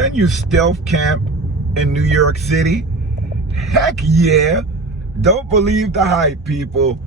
Can you stealth camp in New York City? Heck yeah. Don't believe the hype, people.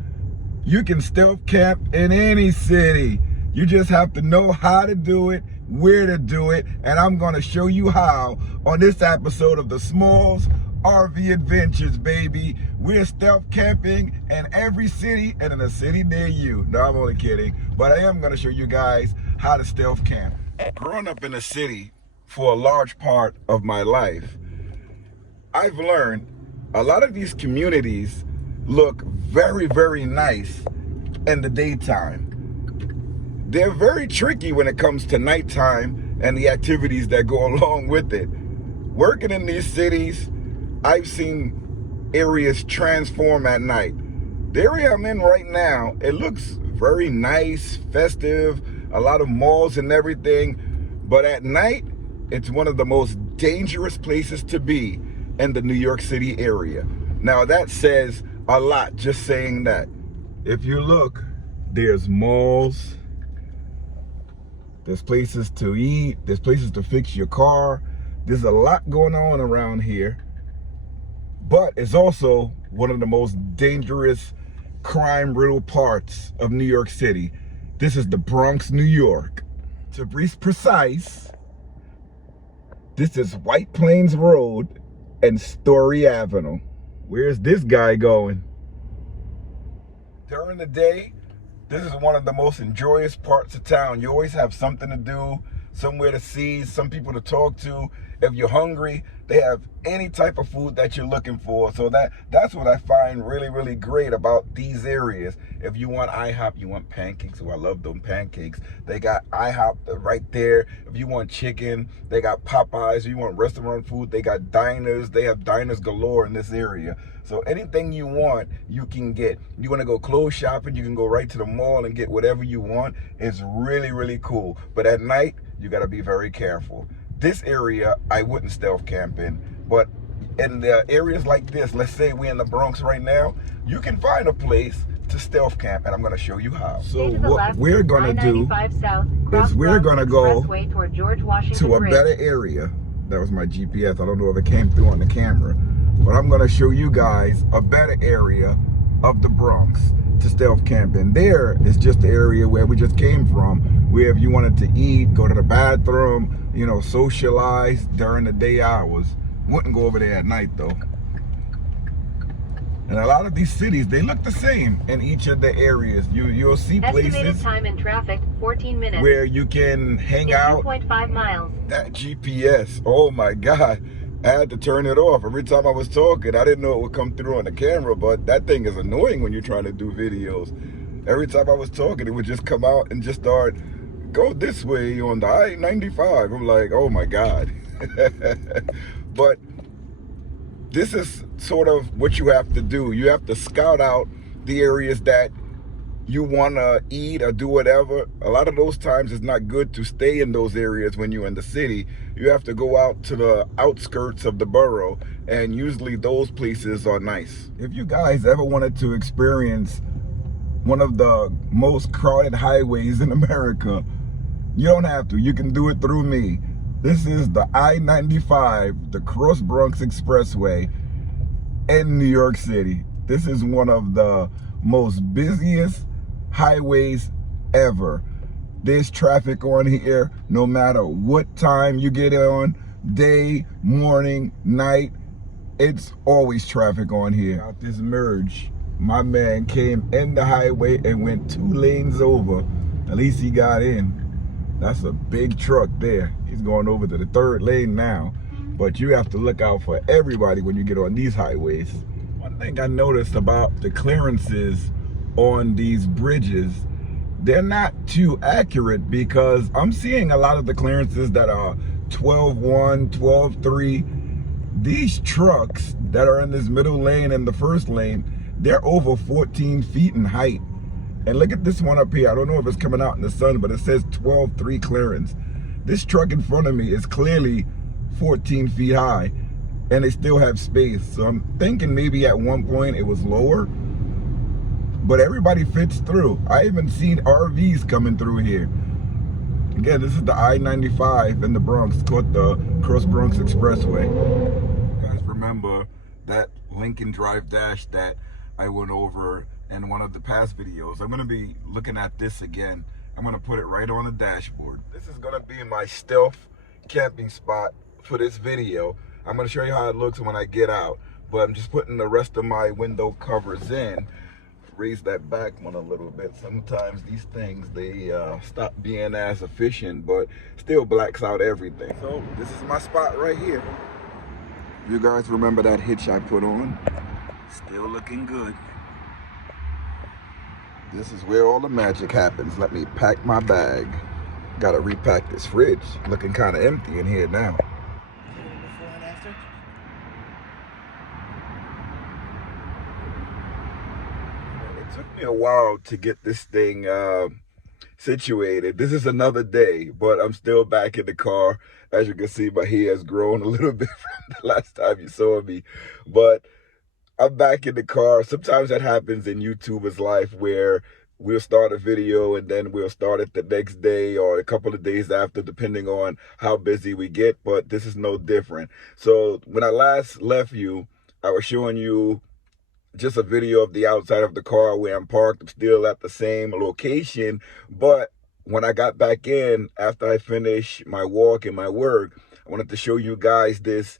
You can stealth camp in any city. You just have to know how to do it, where to do it, and I'm going to show you how on this episode of the Smalls RV Adventures, baby. We're stealth camping in every city and in a city near you. No, I'm only kidding, but I am going to show you guys how to stealth camp. Growing up in a city for a large part of my life, I've learned a lot of these communities look very, very nice in the daytime. They're very tricky when it comes to nighttime and the activities that go along with it. Working in these cities, I've seen areas transform at night. The area I'm in right now, it looks very nice, festive, a lot of malls and everything, but at night, it's one of the most dangerous places to be in the New York City area. Now that says a lot, just saying that. If you look, there's malls, there's places to eat, there's places to fix your car. There's a lot going on around here, but it's also one of the most dangerous, crime-riddled parts of New York City. This is the Bronx, New York. To be precise, this is White Plains Road and Story Avenue. Where's this guy going? During the day, this is one of the most enjoyable parts of town. You always have something to do, somewhere to see, some people to talk to. If you're hungry, they have any type of food that you're looking for. So that's what I find really, really great about these areas. If you want IHOP, you want pancakes. Oh, I love them pancakes. They got IHOP right there. If you want chicken, they got Popeyes. If you want restaurant food, they got diners. They have diners galore in this area. So anything you want, you can get. You want to go clothes shopping, you can go right to the mall and get whatever you want. It's really, really cool. But at night, you got to be very careful. This area, I wouldn't stealth camp in, but in the areas like this, let's say we're in the Bronx right now, you can find a place to stealth camp, and I'm going to show you how. So what we're going to do is we're going to go to a better area. That was my GPS. I don't know if it came through on the camera, but I'm going to show you guys a better area of the Bronx to stealth camp in. There is just the area where we just came from, where if you wanted to eat, go to the bathroom, you know, socialize during the day hours. Wouldn't go over there at night though. And a lot of these cities, they look the same in each of the areas. You'll see places. Estimated time in traffic, 14 minutes. Where you can hang out. 2.5 miles. That GPS, oh my God. I had to turn it off. Every time I was talking, I didn't know it would come through on the camera, but that thing is annoying when you're trying to do videos. Every time I was talking, it would just come out and just start, go this way on the I-95. I'm like, oh my God. But this is sort of what you have to do. You have to scout out the areas that you want to eat or do whatever. A lot of those times it's not good to stay in those areas when you're in the city. You have to go out to the outskirts of the borough, and usually those places are nice. If you guys ever wanted to experience one of the most crowded highways in America, you don't have to. You can do it through me. This is the I-95, the Cross Bronx Expressway in New York City. This is one of the most busiest highways ever. There's traffic on here no matter what time you get on, day, morning, night. It's always traffic on here. Out this merge, my man came in the highway and went 2 lanes over. At least he got in. That's a big truck there. He's going over to the 3rd lane now. But you have to look out for everybody when you get on these highways. One thing I noticed about the clearances on these bridges, they're not too accurate, because I'm seeing a lot of the clearances that are 12.1, 12.3. These trucks that are in this middle lane and the 1st lane, they're over 14 feet in height. And look at this one up here. I don't know if it's coming out in the sun, but it says 12.3 clearance. This truck in front of me is clearly 14 feet high, and they still have space. So I'm thinking maybe at one point it was lower, but everybody fits through. I even seen RVs coming through here. Again, this is the I-95 in the Bronx. It's called the Cross Bronx Expressway. You guys remember that LinkNDriveDash that I went over in one of the past videos? I'm gonna be looking at this again. I'm gonna put it right on the dashboard. This is gonna be my stealth camping spot for this video. I'm gonna show you how it looks when I get out, but I'm just putting the rest of my window covers in. Raise that back one a little bit. Sometimes these things, they stop being as efficient, but still blacks out everything. So this is my spot right here. You guys remember that hitch I put on? Still looking good. This is where all the magic happens. Let me pack my bag. Gotta repack this fridge. Looking kind of empty in here now. Before and after? It took me a while to get this thing situated. This is another day, but I'm still back in the car. As you can see, my hair has grown a little bit from the last time you saw me, but I'm back in the car. Sometimes that happens in YouTubers' life where we'll start a video and then we'll start it the next day or a couple of days after, depending on how busy we get, but this is no different. So when I last left you, I was showing you just a video of the outside of the car where I'm parked. I'm still at the same location, but when I got back in after I finished my walk and my work, I wanted to show you guys this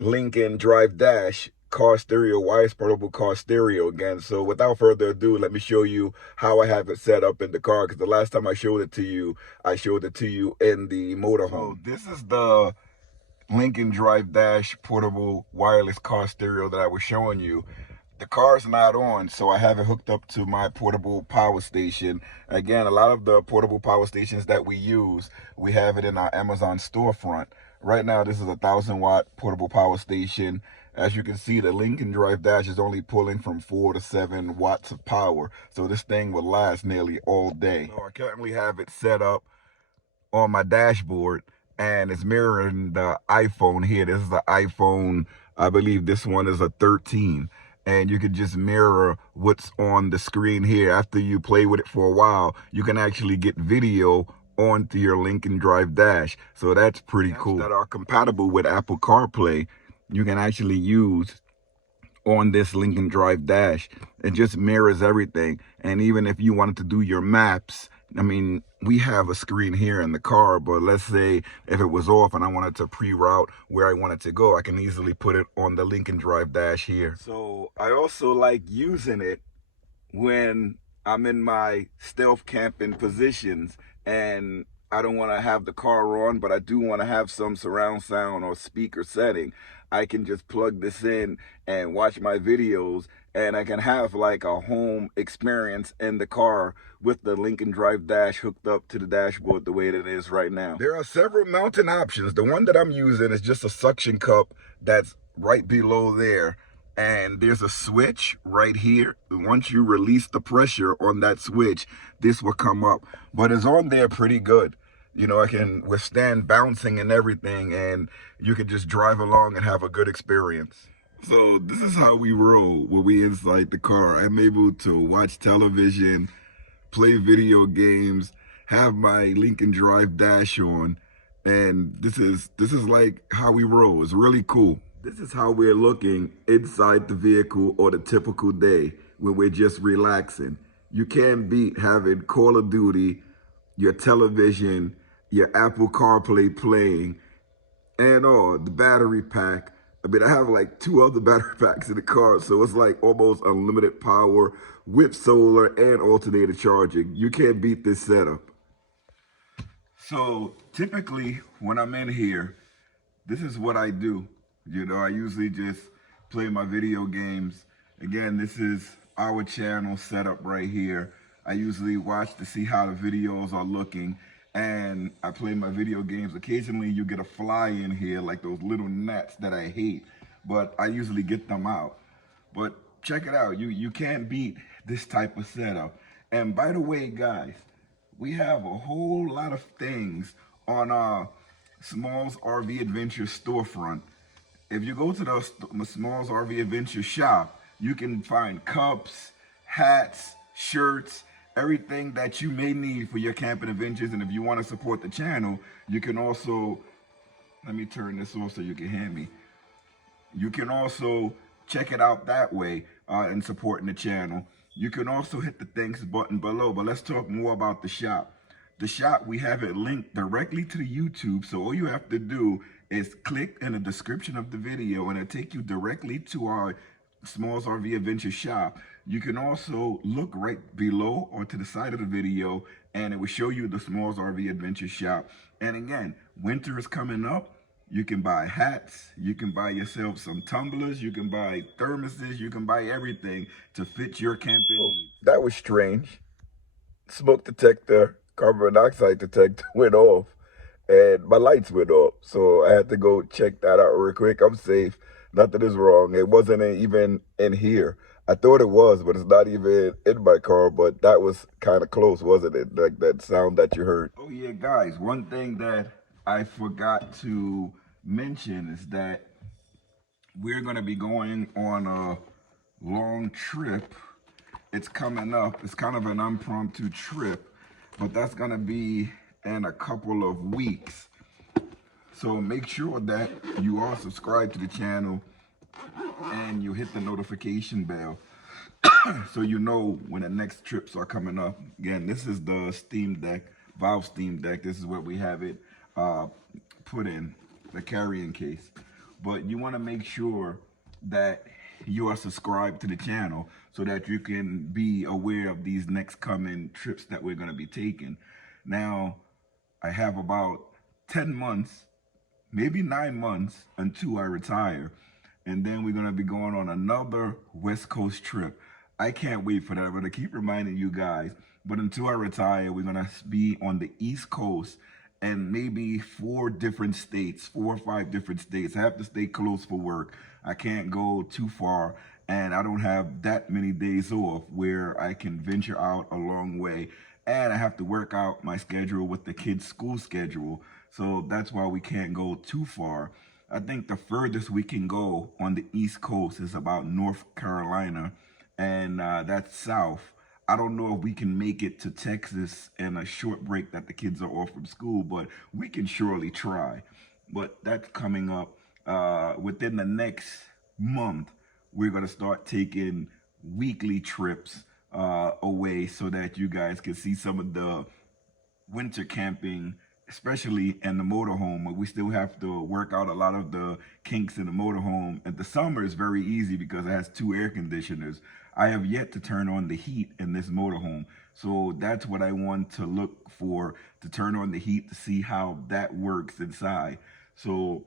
LinkNDriveDash car stereo, wireless portable car stereo again. So without further ado, let me show you how I have it set up in the car, because the last time I showed it to you, I showed it to you in the motorhome. So this is the LinkNDriveDash portable wireless car stereo that I was showing you. The car's not on, so I have it hooked up to my portable power station. Again, a lot of the portable power stations that we use, we have it in our Amazon storefront. Right now, this is a 1,000-watt portable power station. As you can see, the LinkNDriveDash is only pulling from 4 to 7 watts of power. So this thing will last nearly all day. So I currently have it set up on my dashboard, and it's mirroring the iPhone here. This is the iPhone, I believe this one is a 13. And you can just mirror what's on the screen here. After you play with it for a while, you can actually get video onto your LinkNDriveDash. So that's pretty cool. That are compatible with Apple CarPlay, you can actually use on this LinkNDriveDash. It just mirrors everything. And even if you wanted to do your maps, I mean, we have a screen here in the car, but let's say if it was off and I wanted to pre-route where I wanted to go, I can easily put it on the LinkNDriveDash here. So I also like using it when I'm in my stealth camping positions and I don't want to have the car on, but I do want to have some surround sound or speaker setting. I can just plug this in and watch my videos, and I can have like a home experience in the car with the LinkNDriveDash hooked up to the dashboard the way that it is right now. There are several mounting options. The one that I'm using is just a suction cup that's right below there. And there's a switch right here. Once you release the pressure on that switch, this will come up. But it's on there pretty good. You know, I can withstand bouncing and everything, and you can just drive along and have a good experience. So this is how we roll when we inside the car. I'm able to watch television, play video games, have my LinkNDriveDash on, and this is like how we roll. It's really cool. This is how we're looking inside the vehicle on a typical day when we're just relaxing. You can't beat having Call of Duty, your television, your Apple CarPlay playing, and the battery pack. I mean, I have like 2 other battery packs in the car, so it's like almost unlimited power with solar and alternator charging. You can't beat this setup. So typically when I'm in here, this is what I do. You know, I usually just play my video games. Again, this is our channel set up right here. I usually watch to see how the videos are looking, and I play my video games. Occasionally you get a fly in here, like those little gnats that I hate, but I usually get them out. But check it out, you can't beat this type of setup. And by the way, guys, we have a whole lot of things on our SmallsRV Adventure storefront. If you go to the SmallsRV Adventure shop, you can find cups, hats, shirts, everything that you may need for your camping adventures. And if you want to support the channel, you can also, let me turn this off so you can hear me. You can also check it out that way and supporting the channel. You can also hit the thanks button below, but let's talk more about the shop. The shop, we have it linked directly to the YouTube, so all you have to do is click in the description of the video and it'll take you directly to our SmallsRV Adventure shop. You can also look right below or to the side of the video and it will show you the SmallsRV Adventure shop. And again, winter is coming up. You can buy hats, you can buy yourself some tumblers, you can buy thermoses, you can buy everything to fit your camping needs. That was strange. Smoke detector, carbon monoxide detector went off and my lights went off. So I had to go check that out real quick. I'm safe. Nothing is wrong. It wasn't even in here. I thought it was, but it's not even in my car. But that was kind of close, wasn't it? Like that sound that you heard. Oh yeah, guys, one thing that I forgot to mention is that we're going to be going on a long trip. It's coming up. It's kind of an impromptu trip, but that's going to be in a couple of weeks. So make sure that you are subscribed to the channel and you hit the notification bell so you know when the next trips are coming up. Again, this is the Steam Deck, Valve Steam Deck. This is where we have it put in the carrying case. But you want to make sure that you are subscribed to the channel so that you can be aware of these next coming trips that we're going to be taking. Now, I have about 10 months, maybe 9 months until I retire. And then we're going to be going on another West Coast trip. I can't wait for that. I'm going to keep reminding you guys. But until I retire, we're going to be on the East Coast and maybe 4 different states, 4 or 5 different states. I have to stay close for work. I can't go too far. And I don't have that many days off where I can venture out a long way. And I have to work out my schedule with the kids' school schedule. So that's why we can't go too far. I think the furthest we can go on the East Coast is about North Carolina, and that's south. I don't know if we can make it to Texas in a short break that the kids are off from school, but we can surely try. But that's coming up within the next month. We're going to start taking weekly trips away so that you guys can see some of the winter camping, especially in the motorhome. We still have to work out a lot of the kinks in the motorhome. And the summer is very easy because it has 2 air conditioners. I have yet to turn on the heat in this motorhome. So that's what I want to look for, to turn on the heat to see how that works inside. So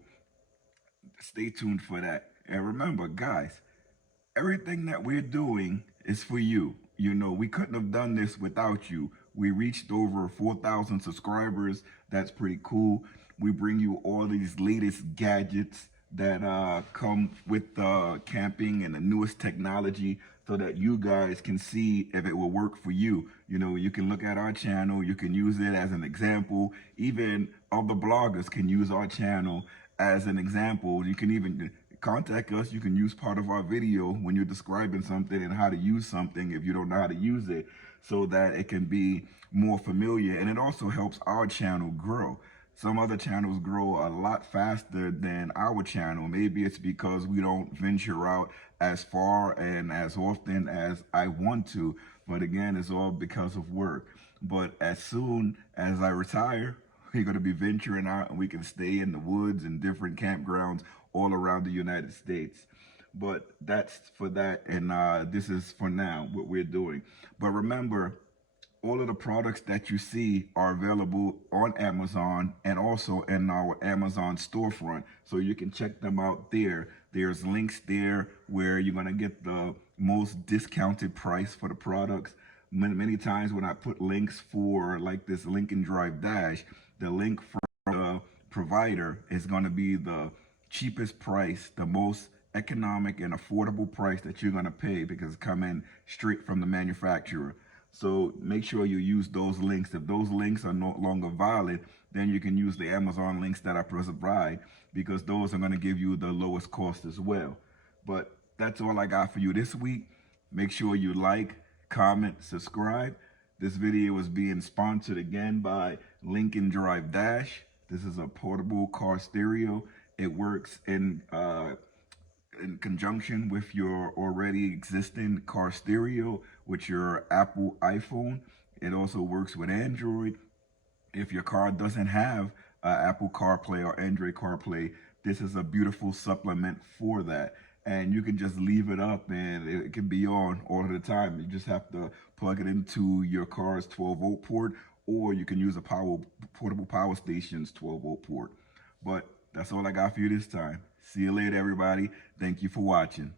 stay tuned for that. And remember, guys, everything that we're doing is for you. You know, we couldn't have done this without you. We reached over 4,000 subscribers. That's pretty cool. We bring you all these latest gadgets that come with camping and the newest technology so that you guys can see if it will work for you. You know, you can look at our channel. You can use it as an example. Even other bloggers can use our channel as an example. You can even contact us. You can use part of our video when you're describing something and how to use something if you don't know how to use it, so that it can be more familiar. And it also helps our channel grow. Some other channels grow a lot faster than our channel. Maybe it's because we don't venture out as far and as often as I want to. But again, it's all because of work. But as soon as I retire, we're going to be venturing out and we can stay in the woods and different campgrounds all around the United States. But that's for that, and this is for now what we're doing. But remember, all of the products that you see are available on Amazon and also in our Amazon storefront, so you can check them out there. There's links there where you're going to get the most discounted price for the products. Many times when I put links for like this LinkNDriveDash, the link from the provider is going to be the cheapest price, the most economic and affordable price that you're going to pay, because it's coming straight from the manufacturer. So make sure you use those links. If those links are no longer valid, then you can use the Amazon links that I provide, because those are going to give you the lowest cost as well. But that's all I got for you this week. Make sure you like, comment, subscribe. This video is being sponsored again by LinkNDriveDash. This is a portable car stereo. It works in conjunction with your already existing car stereo with your Apple iPhone. It also works with Android. If your car doesn't have Apple CarPlay or Android CarPlay, this is a beautiful supplement for that. And you can just leave it up and it can be on all of the time. You just have to plug it into your car's 12-volt port, or you can use a portable power station's 12-volt port. But that's all I got for you this time. See you later, everybody. Thank you for watching.